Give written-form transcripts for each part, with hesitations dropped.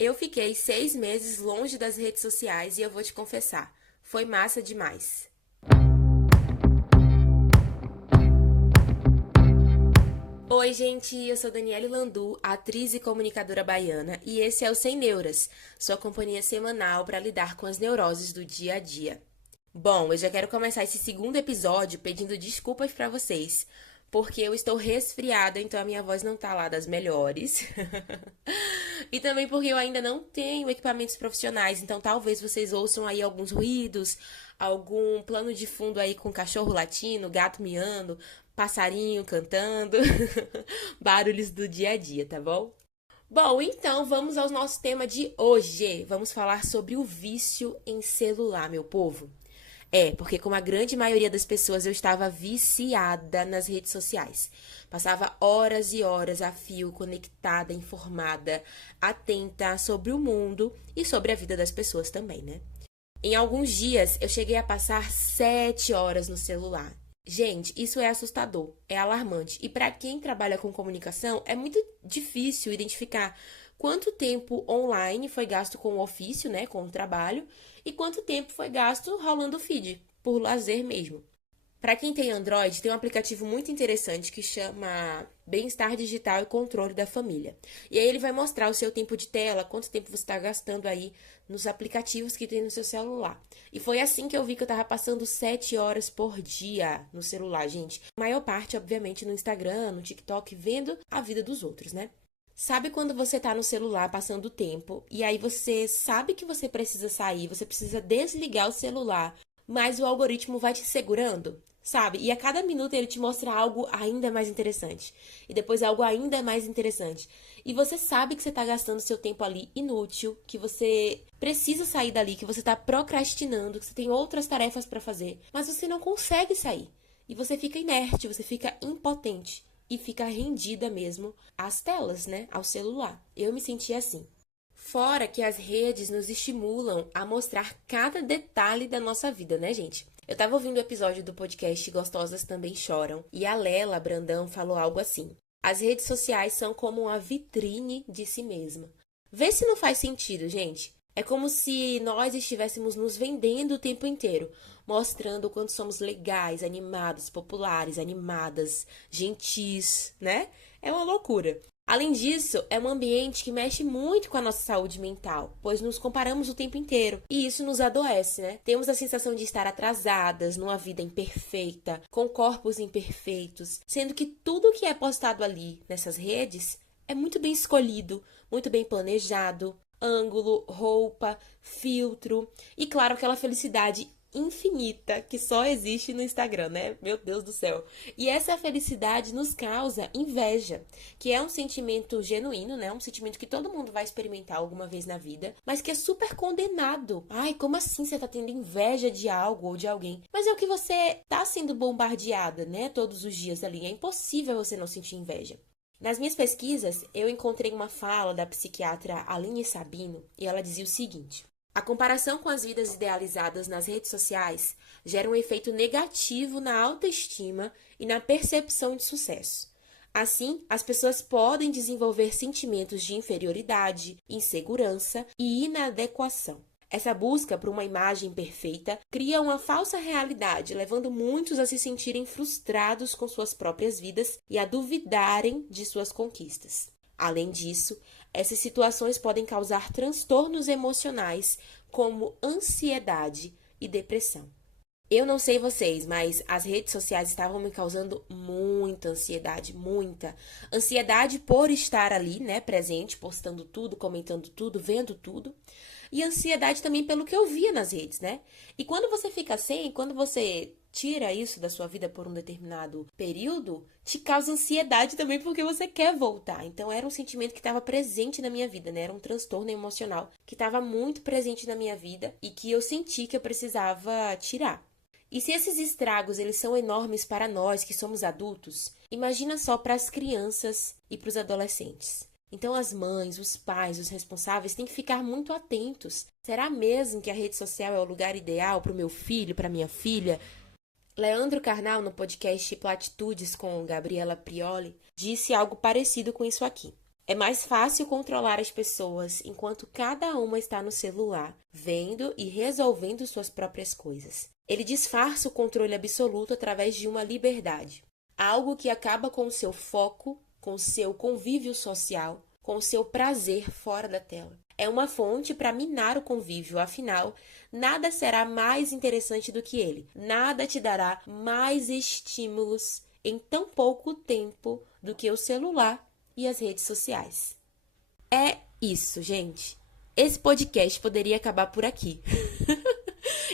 Eu fiquei 6 meses longe das redes sociais e eu vou te confessar, foi massa demais. Oi, gente, eu sou Daniele Landu, atriz e comunicadora baiana, e esse é o Sem Neuras, sua companhia semanal para lidar com as neuroses do dia a dia. Bom, eu já quero começar esse segundo episódio pedindo desculpas para vocês, porque eu estou resfriada, então a minha voz não tá lá das melhores. E também porque eu ainda não tenho equipamentos profissionais, então talvez vocês ouçam aí alguns ruídos, algum plano de fundo aí com cachorro latindo, gato miando, passarinho cantando, barulhos do dia a dia, tá bom? Bom, então vamos ao nosso tema de hoje. Vamos falar sobre o vício em celular, meu povo. Porque como a grande maioria das pessoas, eu estava viciada nas redes sociais. Passava horas e horas a fio, conectada, informada, atenta sobre o mundo e sobre a vida das pessoas também, né? Em alguns dias, eu cheguei a passar 7 horas no celular. Gente, isso é assustador, é alarmante. E para quem trabalha com comunicação, é muito difícil identificar quanto tempo online foi gasto com o ofício, né, com o trabalho, e quanto tempo foi gasto rolando o feed, por lazer mesmo. Para quem tem Android, tem um aplicativo muito interessante que chama Bem-Estar Digital e Controle da Família. E aí ele vai mostrar o seu tempo de tela, quanto tempo você está gastando aí nos aplicativos que tem no seu celular. E foi assim que eu vi que eu estava passando 7 horas por dia no celular, gente. A maior parte, obviamente, no Instagram, no TikTok, vendo a vida dos outros, né? Sabe quando você tá no celular passando o tempo e aí você sabe que você precisa sair, você precisa desligar o celular, mas o algoritmo vai te segurando, sabe? E a cada minuto ele te mostra algo ainda mais interessante. E depois algo ainda mais interessante. E você sabe que você tá gastando seu tempo ali inútil, que você precisa sair dali, que você tá procrastinando, que você tem outras tarefas pra fazer, mas você não consegue sair. E você fica inerte, você fica impotente e fica rendida mesmo às telas, né? Ao celular. Eu me senti assim. Fora que as redes nos estimulam a mostrar cada detalhe da nossa vida, né, gente? Eu tava ouvindo o episódio do podcast Gostosas Também Choram e a Lela Brandão falou algo assim: as redes sociais são como uma vitrine de si mesma. Vê se não faz sentido, gente. É como se nós estivéssemos nos vendendo o tempo inteiro, mostrando o quanto somos legais, animados, populares, animadas, gentis, né? É uma loucura. Além disso, é um ambiente que mexe muito com a nossa saúde mental, pois nos comparamos o tempo inteiro e isso nos adoece, né? Temos a sensação de estar atrasadas, numa vida imperfeita, com corpos imperfeitos, sendo que tudo que é postado ali nessas redes é muito bem escolhido, muito bem planejado, ângulo, roupa, filtro e, claro, aquela felicidade infinita que só existe no Instagram, né? Meu Deus do céu. E essa felicidade nos causa inveja, que é um sentimento genuíno, né? Um sentimento que todo mundo vai experimentar alguma vez na vida, mas que é super condenado. Ai, como assim você tá tendo inveja de algo ou de alguém? Mas é o que você tá sendo bombardeada, né? Todos os dias ali. É impossível você não sentir inveja. Nas minhas pesquisas, eu encontrei uma fala da psiquiatra Aline Sabino e ela dizia o seguinte: a comparação com as vidas idealizadas nas redes sociais gera um efeito negativo na autoestima e na percepção de sucesso. Assim, as pessoas podem desenvolver sentimentos de inferioridade, insegurança e inadequação. Essa busca por uma imagem perfeita cria uma falsa realidade, levando muitos a se sentirem frustrados com suas próprias vidas e a duvidarem de suas conquistas. Além disso, essas situações podem causar transtornos emocionais como ansiedade e depressão. Eu não sei vocês, mas as redes sociais estavam me causando muita ansiedade, muita. Ansiedade por estar ali, né, presente, postando tudo, comentando tudo, vendo tudo. E ansiedade também pelo que eu via nas redes, né? E quando você fica sem, quando você tira isso da sua vida por um determinado período, te causa ansiedade também porque você quer voltar. Então era um sentimento que estava presente na minha vida, né? Era um transtorno emocional que estava muito presente na minha vida e que eu senti que eu precisava tirar. E se esses estragos eles são enormes para nós que somos adultos, imagina só para as crianças e para os adolescentes. Então as mães, os pais, os responsáveis têm que ficar muito atentos. Será mesmo que a rede social é o lugar ideal para o meu filho, para minha filha? Leandro Carnal, no podcast Platitudes com Gabriela Prioli, disse algo parecido com isso aqui. É mais fácil controlar as pessoas enquanto cada uma está no celular, vendo e resolvendo suas próprias coisas. Ele disfarça o controle absoluto através de uma liberdade, algo que acaba com o seu foco, com o seu convívio social, com o seu prazer fora da tela. É uma fonte para minar o convívio, afinal, nada será mais interessante do que ele. Nada te dará mais estímulos em tão pouco tempo do que o celular e as redes sociais. É isso, gente. Esse podcast poderia acabar por aqui.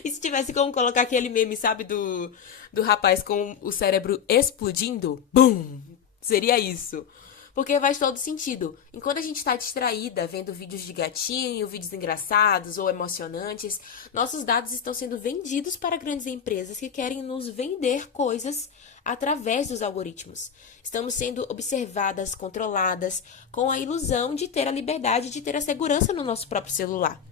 E se tivesse como colocar aquele meme, sabe, do rapaz com o cérebro explodindo? Bum! Seria isso. Porque faz todo sentido. Enquanto a gente está distraída vendo vídeos de gatinho, vídeos engraçados ou emocionantes, nossos dados estão sendo vendidos para grandes empresas que querem nos vender coisas através dos algoritmos. Estamos sendo observadas, controladas, com a ilusão de ter a liberdade de ter a segurança no nosso próprio celular.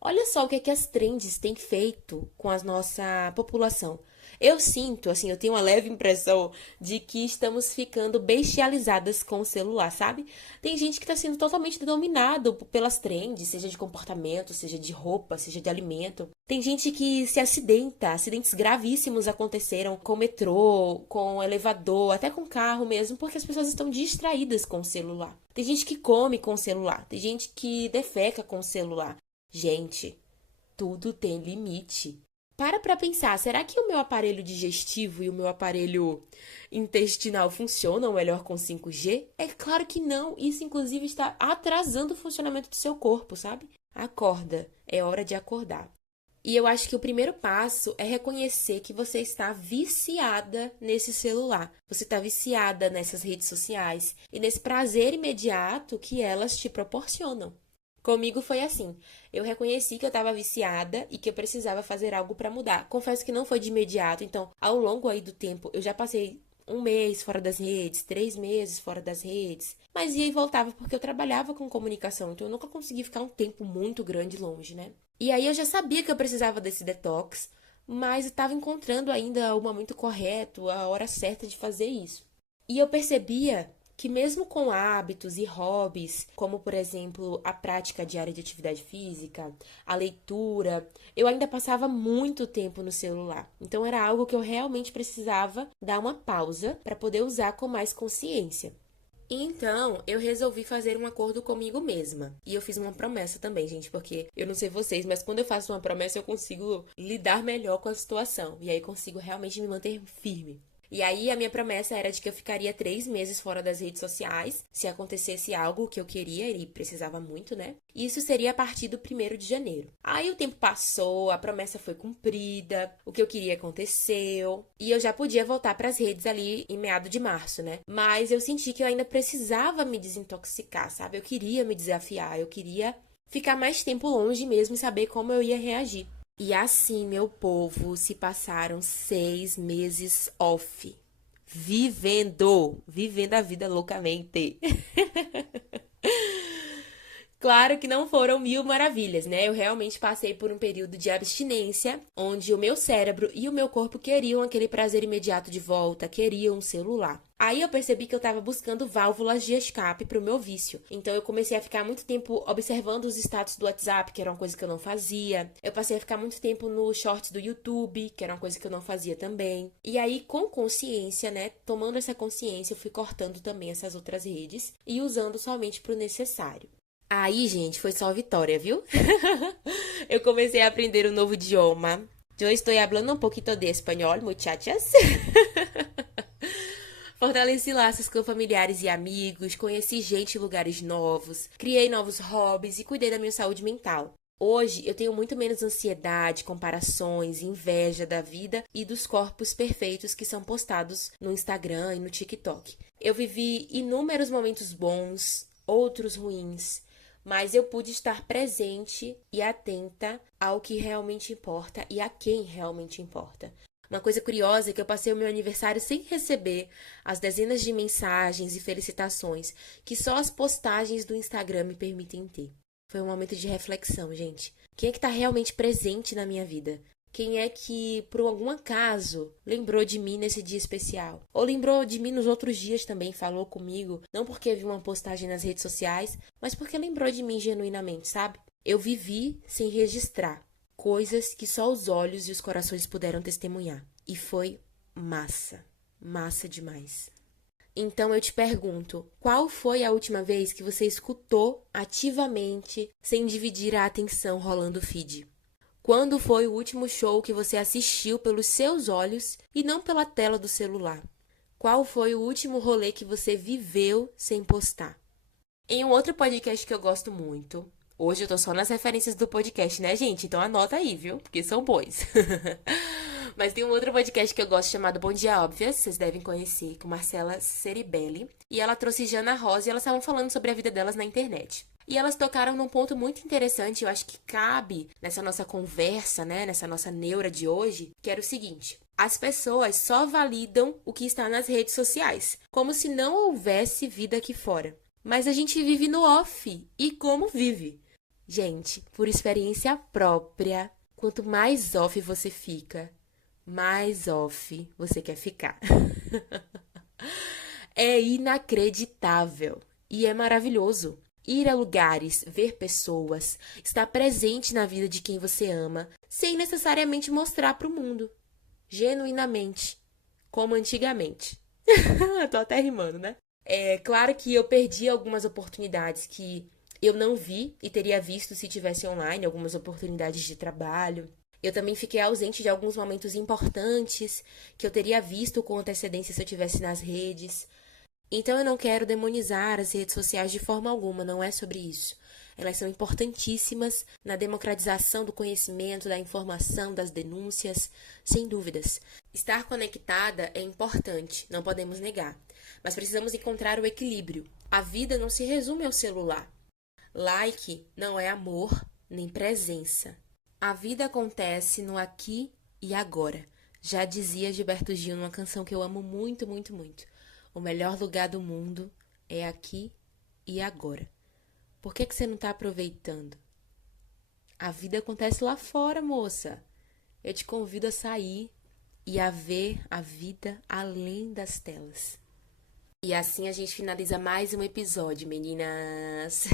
Olha só o que é que as trends têm feito com a nossa população. Eu sinto, assim, eu tenho uma leve impressão de que estamos ficando bestializadas com o celular, sabe? Tem gente que está sendo totalmente dominado pelas trends, seja de comportamento, seja de roupa, seja de alimento. Tem gente que se acidenta, acidentes gravíssimos aconteceram com metrô, com elevador, até com carro mesmo, porque as pessoas estão distraídas com o celular. Tem gente que come com o celular, tem gente que defeca com o celular. Gente, tudo tem limite. Para pensar, será que o meu aparelho digestivo e o meu aparelho intestinal funcionam melhor com 5G? É claro que não. Isso, inclusive, está atrasando o funcionamento do seu corpo, sabe? Acorda. É hora de acordar. E eu acho que o primeiro passo é reconhecer que você está viciada nesse celular. Você está viciada nessas redes sociais e nesse prazer imediato que elas te proporcionam. Comigo foi assim. Eu reconheci que eu estava viciada e que eu precisava fazer algo para mudar. Confesso que não foi de imediato, então, ao longo aí do tempo, eu já passei 1 mês fora das redes, 3 meses fora das redes, mas ia e voltava porque eu trabalhava com comunicação, então eu nunca consegui ficar um tempo muito grande longe, né? E aí eu já sabia que eu precisava desse detox, mas eu estava encontrando ainda o momento correto, a hora certa de fazer isso. E eu percebia que mesmo com hábitos e hobbies, como por exemplo a prática diária de atividade física, a leitura, eu ainda passava muito tempo no celular. Então era algo que eu realmente precisava dar uma pausa para poder usar com mais consciência. Então, eu resolvi fazer um acordo comigo mesma. E eu fiz uma promessa também, gente, porque eu não sei vocês, mas quando eu faço uma promessa eu consigo lidar melhor com a situação. E aí consigo realmente me manter firme. E aí a minha promessa era de que eu ficaria 3 meses fora das redes sociais, se acontecesse algo que eu queria e precisava muito, né? E isso seria a partir do 1º de janeiro. Aí o tempo passou, a promessa foi cumprida, o que eu queria aconteceu, e eu já podia voltar para as redes ali em meado de março, né? Mas eu senti que eu ainda precisava me desintoxicar, sabe? Eu queria me desafiar, eu queria ficar mais tempo longe mesmo e saber como eu ia reagir. E assim, meu povo, se passaram 6 meses off. Vivendo a vida loucamente. Claro que não foram 1000 maravilhas, né? Eu realmente passei por um período de abstinência, onde o meu cérebro e o meu corpo queriam aquele prazer imediato de volta, queriam um celular. Aí eu percebi que eu estava buscando válvulas de escape para o meu vício. Então eu comecei a ficar muito tempo observando os status do WhatsApp, que era uma coisa que eu não fazia. Eu passei a ficar muito tempo nos shorts do YouTube, que era uma coisa que eu não fazia também. E aí, com consciência, né? Tomando essa consciência, eu fui cortando também essas outras redes e usando somente para o necessário. Aí, gente, foi só vitória, viu? Eu comecei a aprender um novo idioma. Eu estou falando um pouquito de espanhol, muchachas. Fortaleci laços com familiares e amigos, conheci gente em lugares novos, criei novos hobbies e cuidei da minha saúde mental. Hoje eu tenho muito menos ansiedade, comparações, inveja da vida e dos corpos perfeitos que são postados no Instagram e no TikTok. Eu vivi inúmeros momentos bons, outros ruins, mas eu pude estar presente e atenta ao que realmente importa e a quem realmente importa. Uma coisa curiosa é que eu passei o meu aniversário sem receber as dezenas de mensagens e felicitações que só as postagens do Instagram me permitem ter. Foi um momento de reflexão, gente. Quem é que está realmente presente na minha vida? Quem é que, por algum acaso, lembrou de mim nesse dia especial? Ou lembrou de mim nos outros dias também, falou comigo, não porque viu uma postagem nas redes sociais, mas porque lembrou de mim genuinamente, sabe? Eu vivi sem registrar coisas que só os olhos e os corações puderam testemunhar. E foi massa. Massa demais. Então eu te pergunto, qual foi a última vez que você escutou ativamente, sem dividir a atenção rolando o feed? Quando foi o último show que você assistiu pelos seus olhos e não pela tela do celular? Qual foi o último rolê que você viveu sem postar? Em um outro podcast que eu gosto muito, hoje eu tô só nas referências do podcast, né, gente? Então anota aí, viu? Porque são bons. Mas tem um outro podcast que eu gosto chamado Bom Dia Óbvias, vocês devem conhecer, com Marcela Ceribelli. E ela trouxe Jana Rosa e elas estavam falando sobre a vida delas na internet. E elas tocaram num ponto muito interessante, eu acho que cabe nessa nossa conversa, né, nessa nossa neura de hoje, que era o seguinte: as pessoas só validam o que está nas redes sociais, como se não houvesse vida aqui fora. Mas a gente vive no off. E como vive? Gente, por experiência própria, quanto mais off você fica, mais off você quer ficar. É inacreditável e é maravilhoso. Ir a lugares, ver pessoas, estar presente na vida de quem você ama, sem necessariamente mostrar para o mundo. Genuinamente. Como antigamente. Tô até rimando, né? É claro que eu perdi algumas oportunidades que eu não vi e teria visto se tivesse online, algumas oportunidades de trabalho. Eu também fiquei ausente de alguns momentos importantes que eu teria visto com antecedência se eu tivesse nas redes. Então eu não quero demonizar as redes sociais de forma alguma, não é sobre isso. Elas são importantíssimas na democratização do conhecimento, da informação, das denúncias, sem dúvidas. Estar conectada é importante, não podemos negar. Mas precisamos encontrar o equilíbrio. A vida não se resume ao celular. Like não é amor nem presença. A vida acontece no aqui e agora. Já dizia Gilberto Gil numa canção que eu amo muito, muito, muito. O melhor lugar do mundo é aqui e agora. Por que você não está aproveitando? A vida acontece lá fora, moça. Eu te convido a sair e a ver a vida além das telas. E assim a gente finaliza mais um episódio, meninas.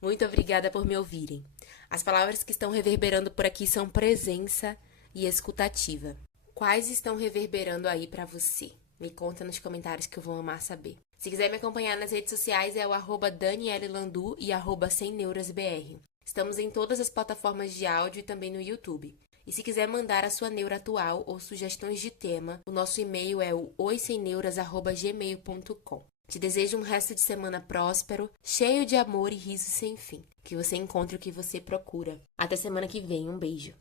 Muito obrigada por me ouvirem. As palavras que estão reverberando por aqui são presença e escutativa. Quais estão reverberando aí pra você? Me conta nos comentários que eu vou amar saber. Se quiser me acompanhar nas redes sociais é o @DanieleLandu e @SemNeurasBR. Estamos em todas as plataformas de áudio e também no YouTube. E se quiser mandar a sua neura atual ou sugestões de tema, o nosso e-mail é o oisemneuras@gmail.com. Te desejo um resto de semana próspero, cheio de amor e riso sem fim. Que você encontre o que você procura. Até semana que vem. Um beijo.